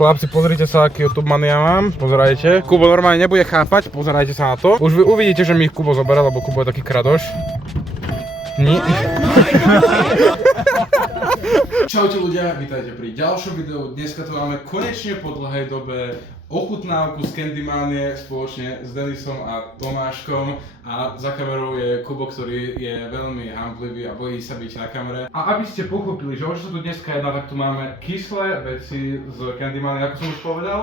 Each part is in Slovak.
Chlapci, pozrite sa, aký YouTube man ja mám. Pozerajte. Kubo normálne nebude chápať, pozerajte sa na to. Už vy uvidíte, že mi ich Kubo zoberal, lebo Kubo je taký kradoš. Nie. Čaute ľudia, vítajte pri ďalšom videu. Dneska to máme konečne po dlhej dobe ochutnávku z Candymánie spoločne s Denisom a Tomáškom. A za kamerou je Kubo, ktorý je veľmi hamblivý a bojí sa byť na kamere. A aby ste pochopili, že o čo sa tu dneska jedná, tak tu máme kyslé veci z Candymánie, ako som už povedal.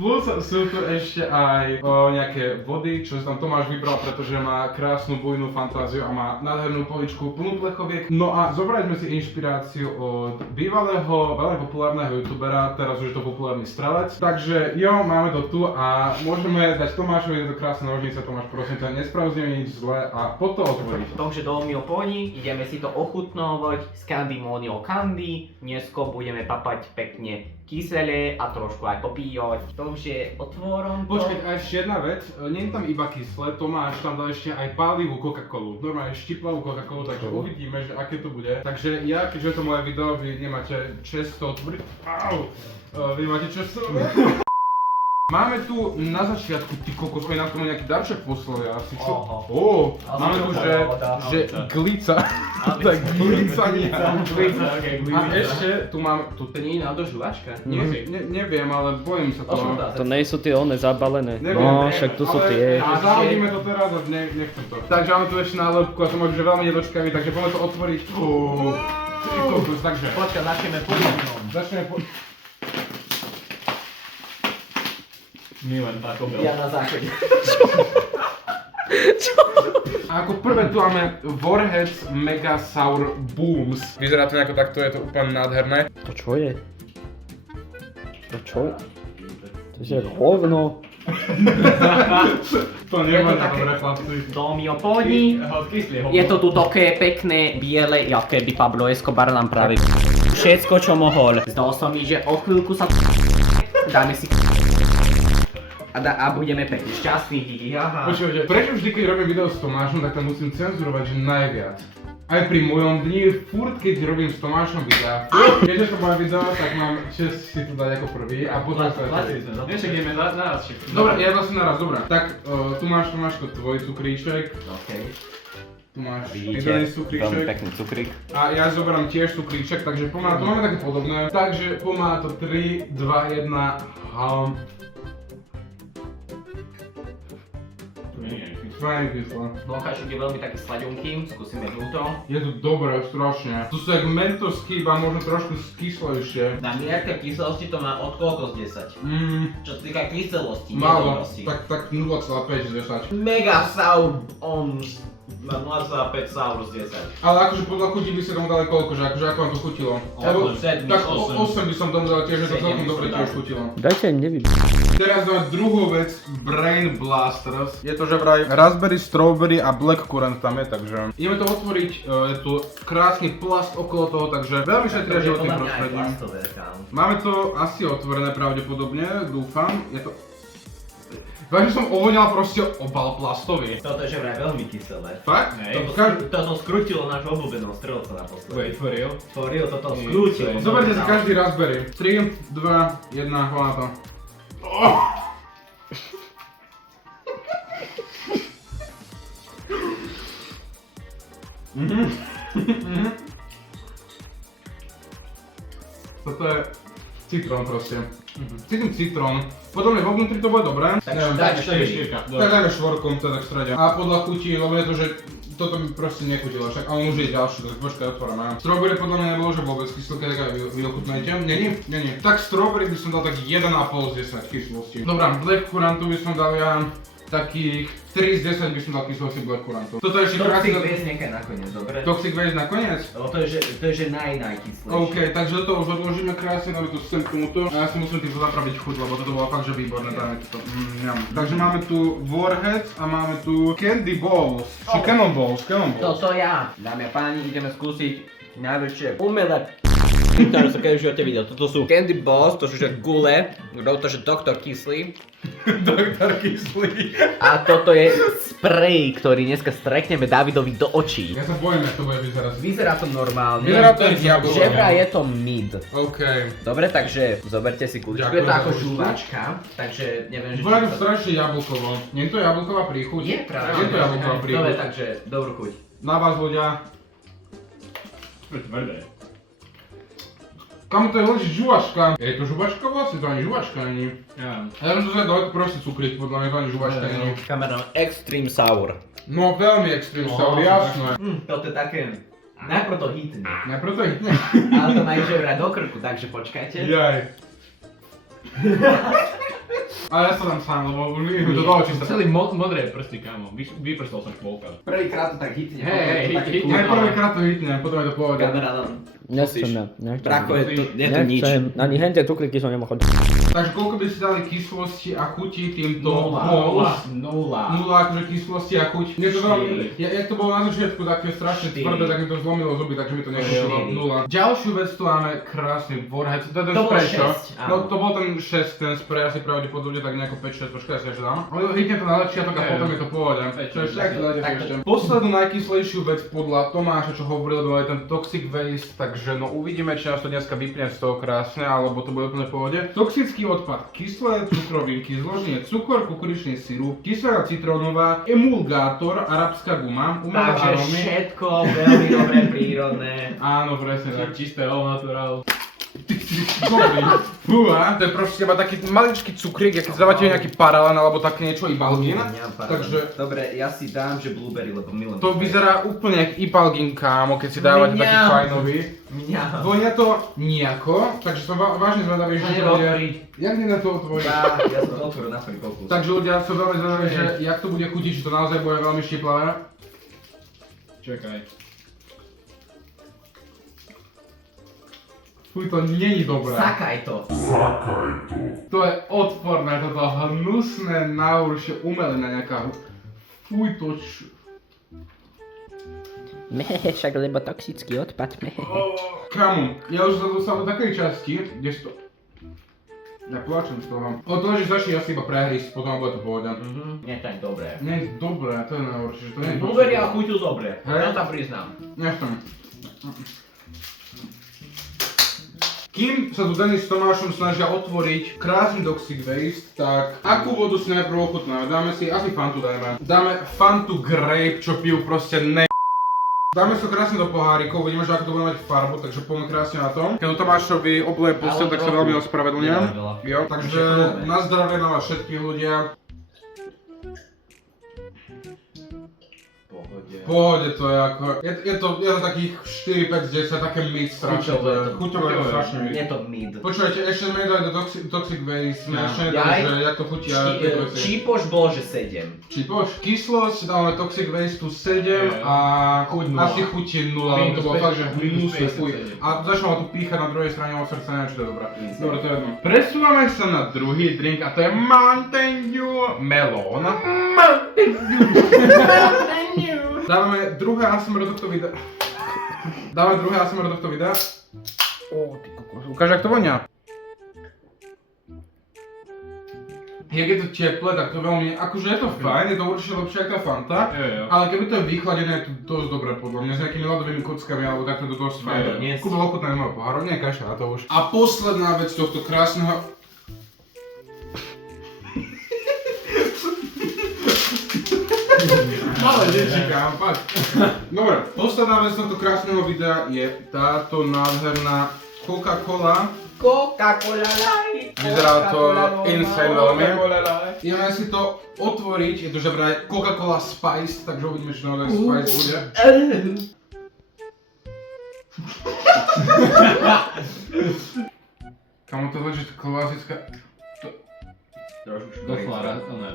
Plus sú tu ešte aj nejaké vody, čo sa tam Tomáš vybral, pretože má krásnu bujnú fantáziu a má nádhernú poličku plnú plechoviek. No a zobrali sme si inšpiráciu od bývalého, veľmi populárneho youtubera, teraz už je to populárny strelec. Takže jo, máme to tu a môžeme dať Tomášovi tieto krásne nožnice. Tomáš, prosím ťa, nesprav z nej nič zlé a potom otvoriť. Takže do Mioponi ideme si to ochutnovať s Candymonio Candy. Dnesko budeme papať pekne kyselé a trošku aj popíjať. Takže otvorom to. Počkať, a ešte jedna vec, nie je tam iba kyslé, Tomáš tam dal ešte aj pálivú Coca-Colu, normálne štiplavú Coca-Colu, takže uvidíme, že aké to bude. Takže ja, keďže to moje video, vy nemáte čest to otvoriť. Vy máte čest to otvoriť? Máme tu na začiatku, ty kokos, oni nám tomu nejaký darček poslali asi čo? Máme tu, že glica. Tak glicania. A ešte tu máme, To nie je náhodou žuvačka? neviem, ale bojím sa toho. To nejsú tie one zabalené. Neviem, No, však tu sú tie. A zahodíme to teraz a nechcem to. Takže máme tu ešte nálepku a to môže veľmi nedočkavý, takže poďme to otvoriť. Ty kokos, takže. Počkaj, začneme poriadnom. Začneme po... Milan, tak obel. Ja na záchode. A ako prvé tu máme Warheads Mega Sour Booms. Vyzerá to nejako takto, je to úplne nádherné. To čo je? To čo je? To je hovno. To nemá dobré chlapci. Do Mioponi. Je to tu také pekné, biele, aké by Pablo Escobar nám práve všetko, čo mohol. Zdalo sa mi, že o chvíľku sa dáme si a budeme pekne šťastní. Počúvajte, prečo vždy, keď robím video s Tomášom, tak tam musím cenzurovať, že najviac. Aj pri mojom dni, furt keď robím s Tomášom videa. Keďže to moje video, tak mám čest si to dať ako prvý a potom sa... Však ideme naraz všetko. Dobre, ja vlastne naraz, dobré. Tak, tu máš Tomáško tvoj cukríček. Okay. Tu máš Vidíte, jeden veľmi cukríček. pekný cukrík. A ja zoberám tiež cukríček, takže pomáha, to máme také podobné. Takže pomáha to 3, 2, 1, Fajn kyslé. Vonkačok je veľmi taký slaďunký, skúsime túto. Je to dobré, strašne. Tu sú jak mentosky, iba možno trošku kyslejšie. Na mierke kyselosti to má od koľko z 10? Čo sa týka kyselosti, Málo, nedobrosti. tak 0,5 z 10. Mega sour na 0,5 sour z 10. Ale akože podľa chuti by ste tomu dali koľko, že akože ako vám to chutilo? Tak 8 by som tomu dal tiež, že to celkom dobre tiež chutilo. Dajte im nevybiť. Teraz dáme druhú vec, Brain Blasters. Je to že vraj raspberry, strawberry a black currant tam je, takže ideme to otvoriť, je tu krásny plast okolo toho, takže veľmi šetria životným prostredím. Máme to asi otvorené pravdepodobne, dúfam, je to... Vážne som ovoňal proste obal plastový. Toto je že vraj veľmi kyselé. Fakt? Toto skrútilo nášho obľúbeného strelca naposledy. Wait, for real? For real, toto skrútilo. Zoberte si každý raspberry. 3, 2, 1, hlavá to. Toto je citrón proste. Cítim citrón. Potom je vo vnútri to bude dobré. Takže dajme 4. Tak dajme štvorkom, to je tak v strede. A podľa chutí, lebo je to, že toto mi proste nechutilo však, ale už je ďalší, tak počkaj, otvoríme. Strawberry podľa mňa nebolo, že vôbec kyslé, tak aj vy ochutnajte. Není. Tak strawberry by som dal tak 1,5 z 10 kyslosti. Dobrá, black currantu by som dal ja takých 3 z 10 by som dal kyslosti black currantu. Toto je ešte Toxic krásne... Waste nechaj nakoniec, dobre? Toxic Waste nakoniec? Lebo to je že najkyslejšie. OK, takže toto už odložíme krásne, dáme to sem k tomuto. A ja si musím týmto zapraviť chuť, lebo toto bolo fakt, že výborné, dáme to. Takže máme tu Warheads a máme tu Candy Balls. Či Cannonballs. Toto ja. Dámy a páni, ideme skúsiť najväčšie umelé ktoré som keď v živote videl. Toto sú Candy Balls, to sú že gule, to že doktor kyslý. Doktor kyslý. A toto je sprej, ktorý dneska strekneme Davidovi do očí. Ja sa bojím, jak to bude vyzerať. Vyzerá to normálne. Vyzerá to jak Že vraj je to mid. OK. Dobre, takže zoberte si kuličku. Ďakujem Je to za ako kuličku. žuvačka, takže neviem, že... Bude to strašne jablkovo. Nie je to jablková príchuť? Je práve. Je to jablková príchuť. Dobre, takže dobrú chuť. Na vás ľudia. To je tvrdé. Kam to je len žuvačka? Je to žuvačka vlastne? To ani žuvačka není. Ja. Ja viem, že to je dole proste cukrík, podľa mňa to ani žuvačka není. Kamerán Extreme Sour. No veľmi extrém No, sour, jasné. Toto je také... Najprv to hitne. Najprv to hitne. Ale to najvyššie vraj do krku, takže počkajte. Jaj. Ale ja sa dám sám, lebo už vidím, že to dole čistá. Celý modré prsty, kámo. Vyprstol som špolka. Prvýkrát to tak hitne. Hej, hitne. Nie, prvýkrát to hitne, potom je to pohode. Kamerán. Nechcem, Brako, je to nič. Nechcem, ani hente cukríky som nemohol. Takže koľko by ste dali kyslosti a chuti týmto Nula. Nula, akože kyslosti a chuť. Mne to veľmi, jak to bolo na začiatku také strašne tvrdé, tak mi to zlomilo zuby, takže mi to nechutilo. Štyri. Nula. Ďalšiu vec tu máme krásny warhead, to je ten To bol spray, čo? šesť, áno. No to bol ten 6, ten spray asi pravdepodobne tak nejako 5-6, počkaj, ja si ešte dám. Ale hitne to na začiatok a potom je to pohode. Čo ešte, tak to dáte si ešte. Poslednú najkyslejšiu vec podľa Tomáša, čo hovoril, bol je ten toxic waste, takže no uvidíme, či nás to dneska vypne z toho krásne, alebo to bude úplne v pohode. Toxický odpad, kyslé cukrovinky, zloženie cukor, kukuričný sirup, kyselá citrónová, emulgátor, arabská guma, umelé Takže arómy. všetko veľmi dobré, prírodné. Áno, presne tak. Čisté all natural. Dobrý. Fúha, to je proste iba taký maličký cukrík, keď dávate nejaký paralén alebo také niečo Ibalgin. Takže Dobre, ja si dám, že blueberry, lebo milujem. to vyzerá úplne jak Ibalgin, kámo, keď si dávate taký Mňam. fajnový. Mňa. Vonia to nejako, takže som vážne zvedavý, že to bude... Jak nie na to otvoriť? Ja som to otvoril na prvý pokus. Takže ľudia, som veľmi zvedavý, že jak to bude chutiť, či to naozaj bude veľmi štiplavé. Čakaj. Fuj, to není dobré. Sakaj to. To je odporné, toto hnusné najhoršie umelina nejaká. Fuj, to Mehe, však lebo toxický odpad, mehe. Kamo, ja už sa dostal do takej časti, kde si to... Ja plačem z toho. O to, že začne asi iba prehrísť, potom bude to pohode. Nie je tak dobré. Nie je dobré, to je najhoršie, že to nie je Blueberry a chuťu dobre. Hej. Ja sa priznám. Nechcem. Kým sa tu Denis s Tomášom snažia otvoriť krásny toxic waste, tak akú vodu si najprv ochutnáme? Dáme si, asi Fantu dajme. Dáme Fantu Grape, čo pijú proste Dáme si to krásne do pohárikov, uvidíme, že ako to bude mať farbu, takže poďme krásne na to. Keď to Tomášovi obleje postel, tak sa veľmi ospravedlňujem. Jo, takže na zdravie na vás všetkých ľudia. V pohode to je ako, je to takých 4, 5 z 10, také mid strašne. Chuťové je to strašne mid. Je to mid. Počúvajte, ešte sme nedali do Toxic Waste, sme ešte nedali, Jaj. že jak to chutia, tieto veci. Čípoš bolo, že 7. Čipoš, kyslosť, dávame Toxic Waste tu 7 a Chuť nula. asi chuť je 0, ale to bolo fakt, že Minus hnusné, 50. fuj. A začal ma tu píchať na druhej strane od srdca, neviem, či to je dobré. Dobre, to je jedno. Presúvame sa na druhý drink a to je Mountain Dew Melon. Dávame druhé ASMR do tohto videa. Ukáž, jak to vonia. Jak je to teplé, tak to veľmi, akože je to fajn, je to určite lepšie ako tá Fanta. Jo. Ale keby to je vychladené, je to dosť dobré podľa mňa, s nejakými ľadovými kockami alebo takto to dosť fajn. Nie, Kubo ochutnáme môj pohár, nie kašľa na to už. A posledná vec tohto krásneho... Malé dečíka, paď. Dobre, posledná vec tohto krásneho videa je táto nádherná Coca-Cola. Coca-Cola Light. Vyzerá to insane veľmi. Ideme si to otvoriť, je to že vraj Coca-Cola Spice, takže uvidíme, či naozaj Spice bude. Kamo to je že klasická... Doslova, ne.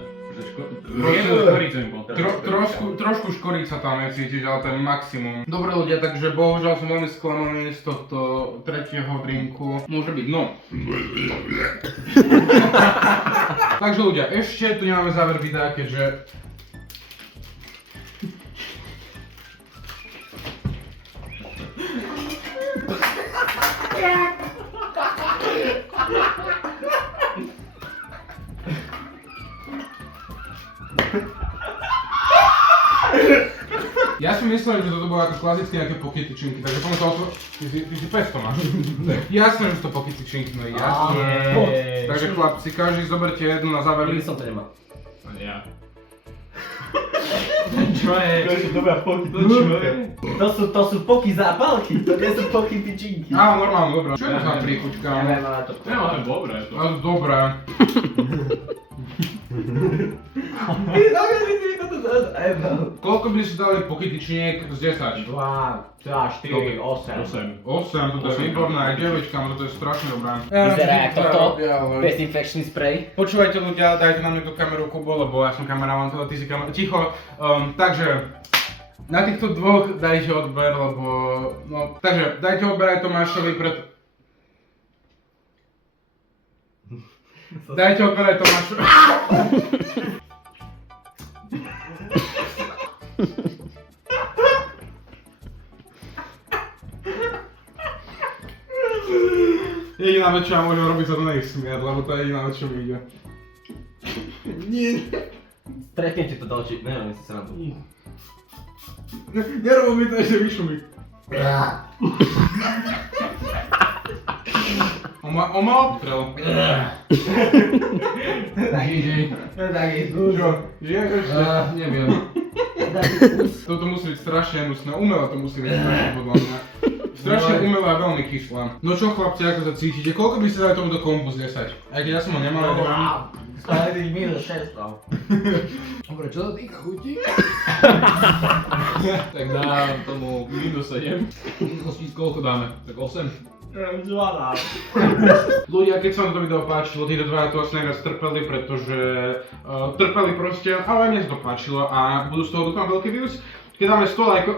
Trošku škorica tam je cítiť, ale to je maximum. Dobre ľudia, takže bohužiaľ som veľmi sklamaný z tohto tretieho drinku. Môže byť, no. Takže ľudia, ešte tu nemáme záver videa, keďže... myslím, že toto bolo ako klasické nejaké poky tyčinky, takže poďme to otvoriť. Ty si pes to máš. Jasné, že sú to poky tyčinky, no jasné. Takže chlapci, každý zoberte jednu na záver. Nikdy som to nemal. Ani ja. Čo je? To sú poky zápalky, to nie sú poky tyčinky. Áno, normálne, dobré. Čo je to za príchuťka? Neviem, ale to... Ja, ale dobré to. Ale dobré. Koľko by si dali poky tyčiniek z 10? 2, 3, 4, 8. 8, toto je výborné, aj 9, toto je strašne dobré. Vyzerá jak toto, dezinfekčný sprej. Počúvajte ľudia, dajte na mňa tú kameru, Kubo, lebo ja som kameraman, ty si kamera... Ticho. Takže, na týchto dvoch dajte odber, lebo... No, takže, dajte odber aj Tomášovi pred... Dajte odber aj Tomášovi... Jediná vec, čo ja môžem robiť, sa to nejsmiať, lebo to je jediná vec, čo mi ide. Nie. Stretnete to do očí, neviem, jestli sa nám to... Nerobo mi to ešte vyšumí. On ma obtrel. Tak je. Čo? Žiješ ešte? Neviem. Toto musí byť strašne hnusné, umelé to musí byť strašne podľa mňa. Strašne umelé a veľmi kyslé. No čo chlapci, ako sa cítite? Koľko by ste dali tomuto kombu z 10? Aj keď ja som ho nemal, ja neviem. Skladý minus 6 tam. Dobre, čo to týka chutí? Tak dám tomu minus 7. Koľko dáme? Tak 8? Ľudia, keď sa vám toto video páčilo, títo dva to asi najviac trpeli, pretože trpeli proste, ale mne sa to páčilo a budú z toho dúfam veľké views. Keď dáme 100 lajkov...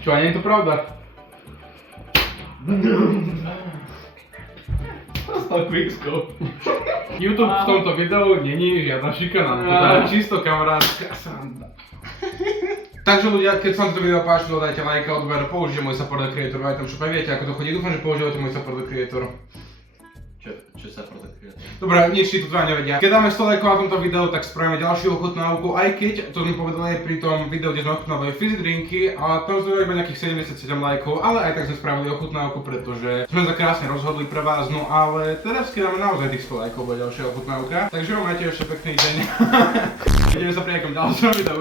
Čo, a nie je to pravda? Prostal quickscope. YouTube v tomto videu není žiadna šikana, to je čisto kamarádska sranda. Takže ľudia, keď sa vám toto video páčilo, dajte like a odber, použite môj support creator, aj tam šupe, viete ako to chodí, dúfam, že používate môj support creator. Čo sa protecuje? Dobre, nič si to dva nevedia. Keď dáme 100 lajkov na tomto videu, tak spravíme ďalšiu ochutnávku, aj keď, to sme povedali pri tom videu, kde sme ochutnávali fizzy drinky, a tam sme iba nejakých 77 lajkov, ale aj tak sme spravili ochutnávku, pretože sme sa krásne rozhodli pre vás, no ale teraz keď dáme naozaj tých 100 lajkov, bude ďalšia ochutnávka. Takže vám majte ešte pekný deň. Vidíme sa pri nejakom ďalšom videu.